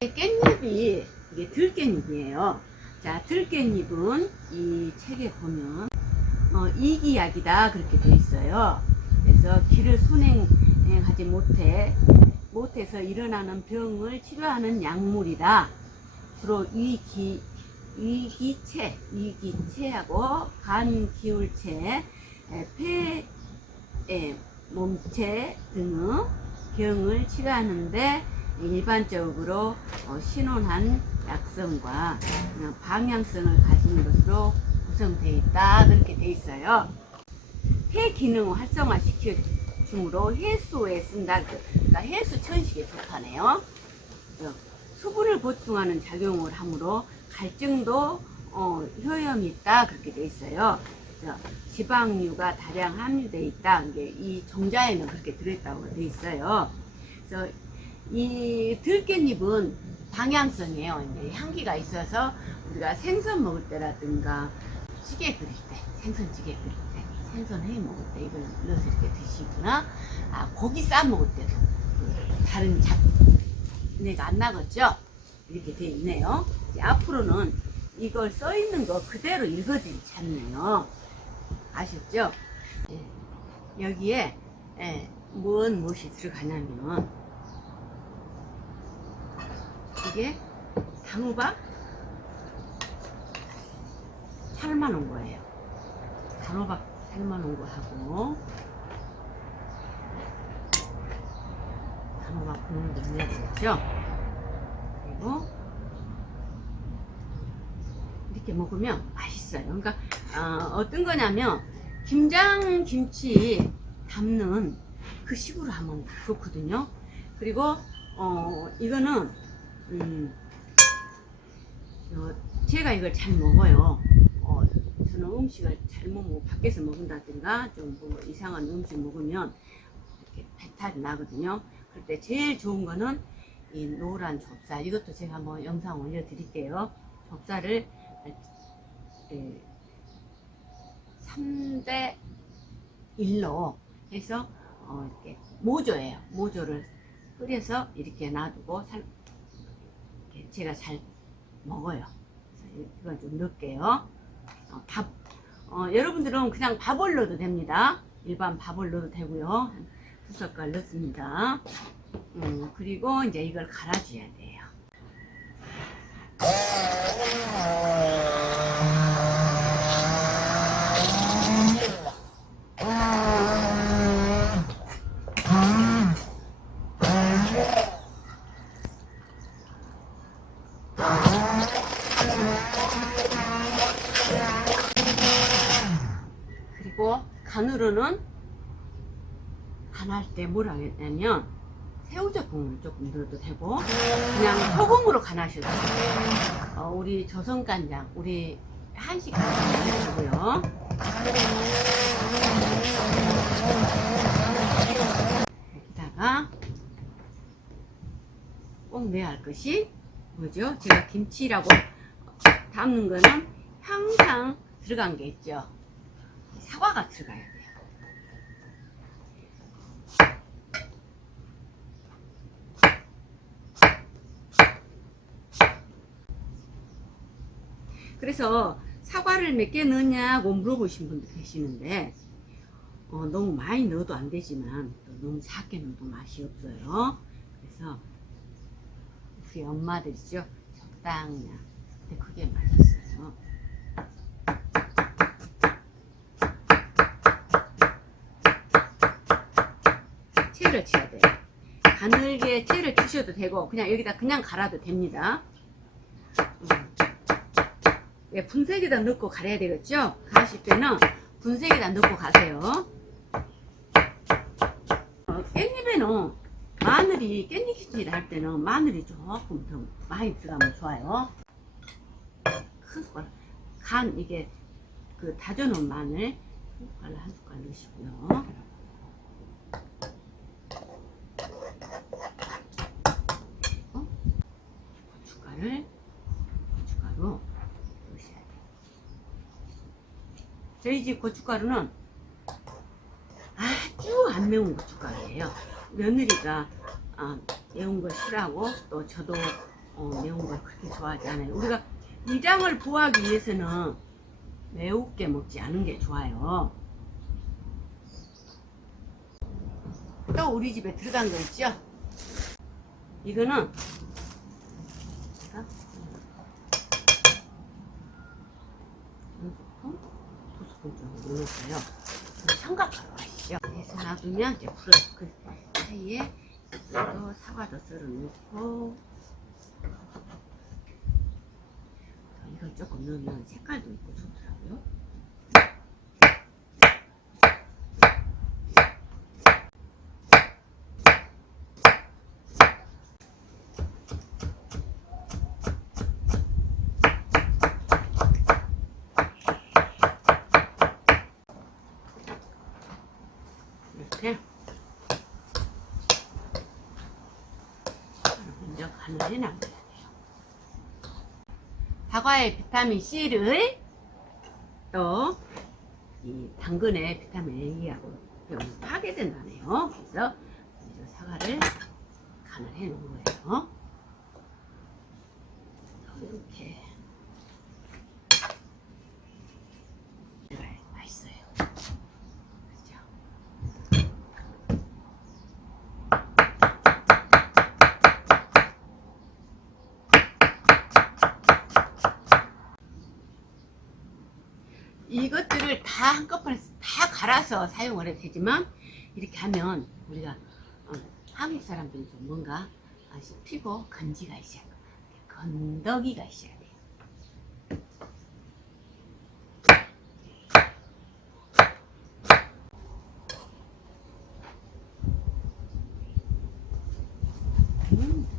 깻잎이 이게 들깻잎이에요. 자, 들깻잎은 이 책에 보면 어, 이기약이다 그렇게 돼 있어요. 그래서 기를 순행하지 못해 못해서 일어나는 병을 치료하는 약물이다. 주로 위기 위기체, 위기체하고 간 기울체, 에, 폐, 에, 몸체 등의 병을 치료하는데 일반적으로 어, 신원한 약성과 어, 방향성을 가진 것으로 구성되어 있다 그렇게 되어 있어요. 폐 기능을 활성화시켜 주므로 해소에 쓴다. 그러니까 해수 천식에. 어, 수분을 보충하는 작용을 하므로 갈증도 어, 효염이 있다 그렇게 되어 있어요. 지방류가 다량 함유되어 있다. 이 정자에는 그렇게 들어있다고 되어 있어요. 그래서 이 들깻잎은 방향성이에요. 향기가 있어서 우리가 생선 먹을 때라든가 찌개 끓일 때, 생선 찌개 끓일 때, 생선 회 먹을 때 이걸 넣어서 이렇게 드시거나 아, 고기 싸 먹을 때도 그 다른 잡내가 안 나겠죠? 이렇게 돼 있네요. 앞으로는 이걸 써 있는 거 그대로 읽어드리지 않네요. 아셨죠? 예. 여기에 예, 뭔 무엇이 들어가냐면 이게 단호박 삶아놓은 거예요. 단호박 삶아놓은 거 하고 단호박 국물도 넣어야 되겠죠? 그리고 이렇게 먹으면 맛있어요. 그러니까 어, 떤 거냐면 김장 김치 담는 그 식으로 하면 좋거든요. 그리고 어, 이거는 음, 어, 제가 이걸 잘 먹어요. 어, 저는 음식을 잘 못 먹고 밖에서 먹는다든가 좀 뭐 이상한 음식 먹으면 이렇게 배탈이 나거든요. 그럴 때 제일 좋은 거는 이 노란 좁쌀. 이것도 제가 한번 영상 올려드릴게요. 좁쌀을 3대 1로 해서 어, 이렇게 모조예요. 모조를 끓여서 이렇게 놔두고 살, 이렇게 제가 잘 먹어요. 이건 좀 넣을게요. 어, 밥, 어, 여러분들은 그냥 밥을 넣어도 됩니다. 일반 밥을 넣어도 되고요. 한두 숟갈 넣습니다. 음, 그리고 이제 이걸 갈아줘야 돼요. 그리고 간으로는 간 할 때 뭘 하겠냐면 새우젓 국물 조금 넣어도 되고 그냥 소금으로 간하셔도 돼요. 어, 우리 조선 간장, 우리 한식 간장 넣고요. 여기다가 꼭 넣어야 할 것이 뭐죠? 제가 김치라고 담는 거는 항상 들어간 게 있죠. 사과가 들어가야 돼요. 그래서 사과를 몇 개 넣냐고 물어보신 분들 계시는데 어, 너무 많이 넣어도 안 되지만 또 너무 작게 넣어도 맛이 없어요. 그래서 우리 엄마들이죠 적당량 근데 그게 맛있어요. 채를 쳐야 돼요. 가늘게 채를 치셔도 되고 그냥 여기다 그냥 갈아도 됩니다. 음. 예, 분쇄기다 넣고 갈아야 되겠죠? 가실 때는 분쇄기다 넣고 가세요. 어, 깻잎에는 마늘이 깻잎김치를 할 때는 마늘이 조금 더 많이 들어가면 좋아요. 큰 숟갈 간 이게 그 다져놓은 마늘 한 숟갈 한 숟갈 넣으시고요. 고춧가루를 고춧가루 넣으셔야 돼요. 저희 집 고춧가루는 아주 안 매운 고춧가루예요. 며느리가 아, 아, 매운 걸 싫어하고 또 저도 어, 매운 걸 그렇게 좋아하지 않아요. 우리가 위장을 보호하기 위해서는 매우게 먹지 않은 게 좋아요. 또 우리 집에 들어간 거 있죠? 이거는 한 스푼, 두 스푼 정도 넣었어요. 삼각가루 아시죠? 해서 놔두면 이제 불을 그 사이에 또 사과도 썰어 넣고 이걸 조금 넣으면 색깔도 있고 좋더라고요. 이렇게 먼저 간을 해놔야 돼요. 사과의 비타민 C를 또이 당근의 비타민 A하고 파괴된다네요. 그래서 먼저 사과를 간을 해 놓은 거예요. 이렇게 들어가야 맛있어요. 그죠? 이것들을 다 한꺼번에 다 갈아서 사용을 해도 되지만 이렇게 하면 우리가 어, 한국 사람들은 좀 뭔가 아, 피부 건지가 있어야 돼요. 건더기가 있어야 돼요. 음.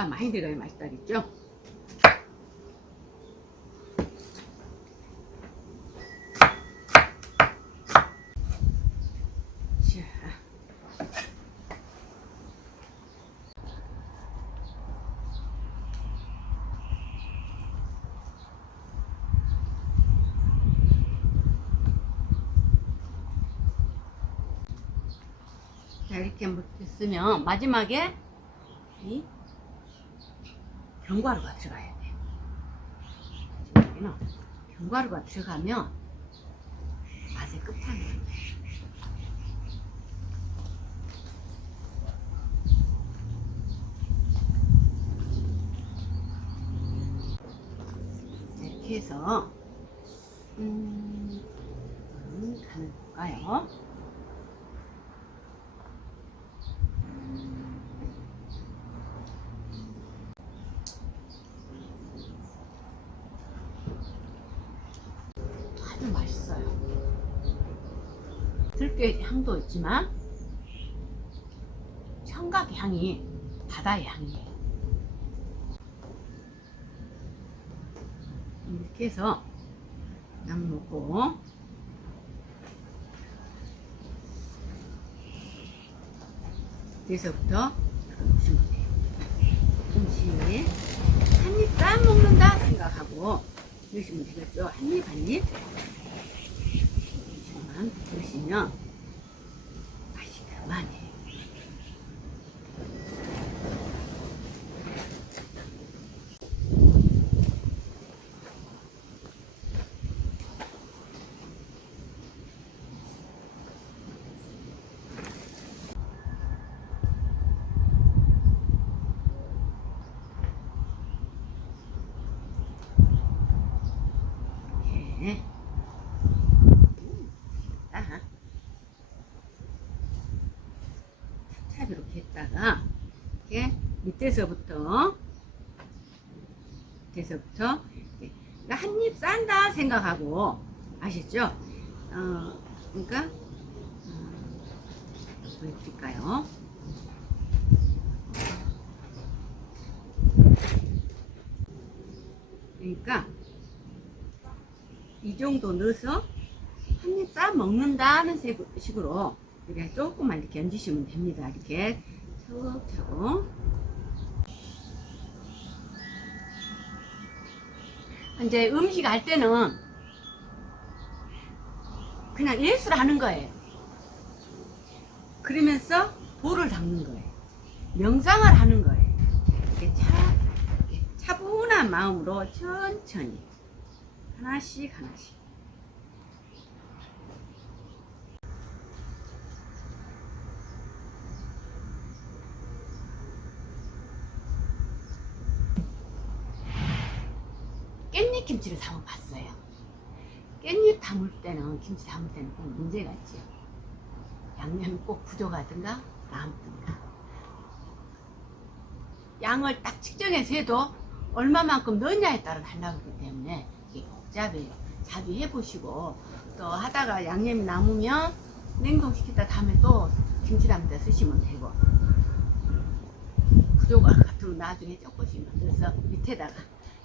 양파가 많이 들어가야 맛있다겠죠? 자. 자, 이렇게 됐으면 마지막에 이 견과류가 들어가야 돼요. 마지막에는 견과류가 들어가면 맛의 끝판이에요. 자, 이렇게 해서 음, 음, 간을 볼까요? 아주 맛있어요. 들깨 향도 있지만 청각 향이 바다의 향이에요. 이렇게 해서 양 먹고 여기서부터 보시면 돼요. 조금씩 한입 쌈 먹는다 생각하고 드시면 되겠죠. 한 입, 한 입. 잠시만 드시면 맛이 그만해요. 이렇게. 아. 차차로 이렇게 했다가 이렇게 밑에서부터 밑에서부터 한입 싼다 생각하고 아시죠? 어, 그러니까 음, 보여드릴까요? 그러니까 이 정도 넣어서 한입 싸 먹는다는 색- 식으로 이렇게 조금만 이렇게 얹으시면 됩니다. 이렇게 차곡차곡. 이제 음식 할 때는 그냥 예술 하는 거예요. 그러면서 돌을 닦는 거예요. 명상을 하는 거예요. 이렇게 차, 이렇게 차분한 마음으로 천천히 하나씩 하나씩. 깻잎 김치를 담아 봤어요. 깻잎 담을 때는 김치 담을 때는 꼭 문제가 있죠. 양념이 꼭 부족하든가 남든가. 양을 딱 측정해서 해도 얼마만큼 넣냐에 따라 달라지기 때문에 이게 복잡해요. 자주 해보시고 또 하다가 양념이 남으면 냉동시키다 다음에 또 김치 담을 때 쓰시면 되고 부족한 것 같으면 나중에 조금씩 넣어서 밑에다가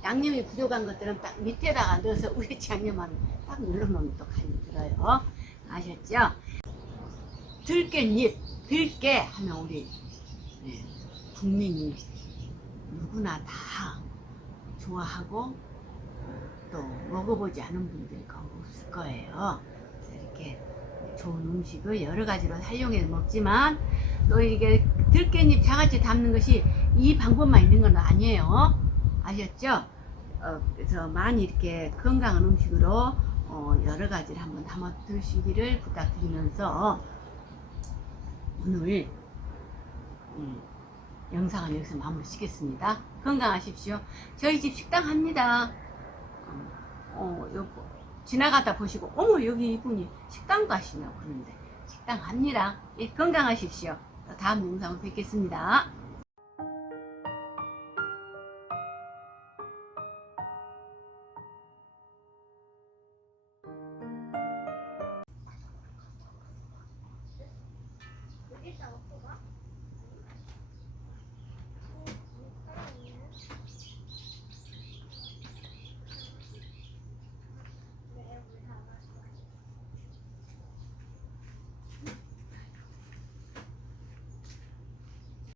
양념이 부족한 것들은 딱 밑에다가 넣어서 우리치 양념하면 딱 눌러놓으면 또 간이 들어요. 아셨죠? 들깨잎, 들깨 하면 우리 네, 국민이 누구나 다 좋아하고 또 먹어보지 않은 분들이 거의 없을 거예요. 이렇게 좋은 음식을 여러 가지로 활용해서 먹지만 또 이게 들깨잎 장아찌 담는 것이 이 방법만 있는 건 아니에요. 아셨죠? 어, 그래서 많이 이렇게 건강한 음식으로 어, 여러 가지를 한번 담아 드시기를 부탁드리면서 오늘 음, 영상은 여기서 마무리 짓겠습니다. 건강하십시오. 저희 집 식당 합니다. 어, 어, 요, 지나가다 보시고 어머 여기 이분이 식당 가시냐고 그러는데 식당 합니다. 예, 건강하십시오. 다음 영상을 뵙겠습니다.